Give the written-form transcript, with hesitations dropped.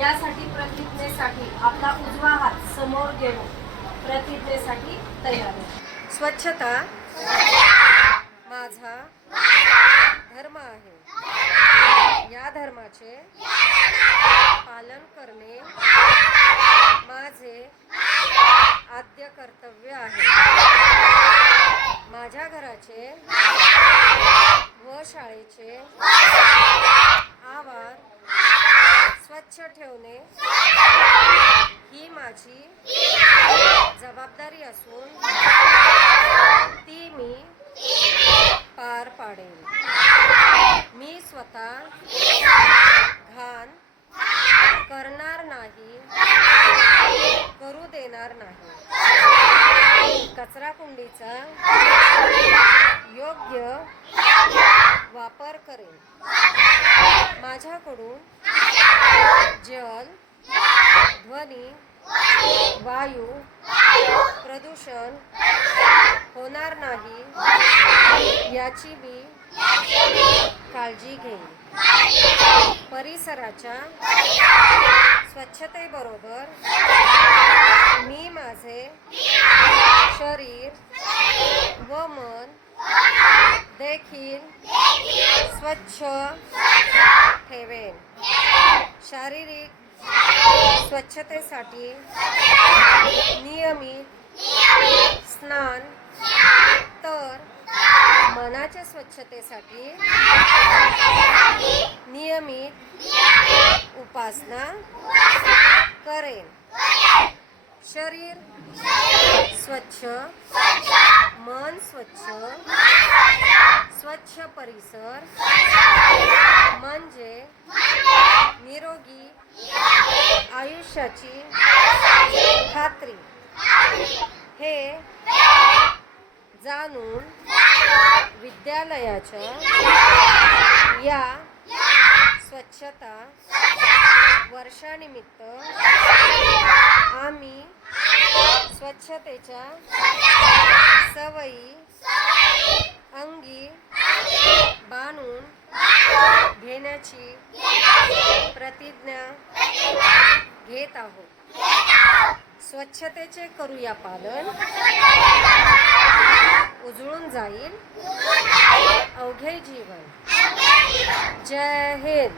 यासाठी प्रतिज्ञेसाठी आपला उजवा हात समोर घेऊन प्रतिज्ञेसाठी तयार आहे. स्वच्छता माझा धर्म आहे. या धर्माचे पालन करणे माझे आद्य कर्तव्य आहे. माझ्या घराचे व शाळेचे आवार स्वच्छ ठेवणे ही माझी जबाबदारी असून ती मी पार पाडेन. मी स्वतः घाण करणार नाही, करू देणार नाही. कचरा कुंडीचा योग्य वापर करेन. माझ्याकडून जल, ध्वनी, वायू प्रदूषण होणार नाही याची मी काळजी घेईन. परिसराच्या स्वच्छतेबरोबर मी माझे शरीर व मन देखील स्वच्छ ठेवेन. शारीरिक स्वच्छतेसाठी नियमित स्नान तर मनाच्या स्वच्छतेसाठी नियमित उपासना करेन. शरीर स्वच्छ, मन स्वच्छ, स्वच्छ परिसर म्हणजे निरोगी आयुष्याची खात्री. हे जाणून विद्यालयाच्या या स्वच्छता वर्षानिमित्त आम्ही स्वच्छतेच्या सवयी अंगी बाणून घेण्याची प्रतिज्ञा घेत आहोत. स्वच्छतेचे करूया पालन, उजळून जाईल अवघे जीवन. जय हिंद.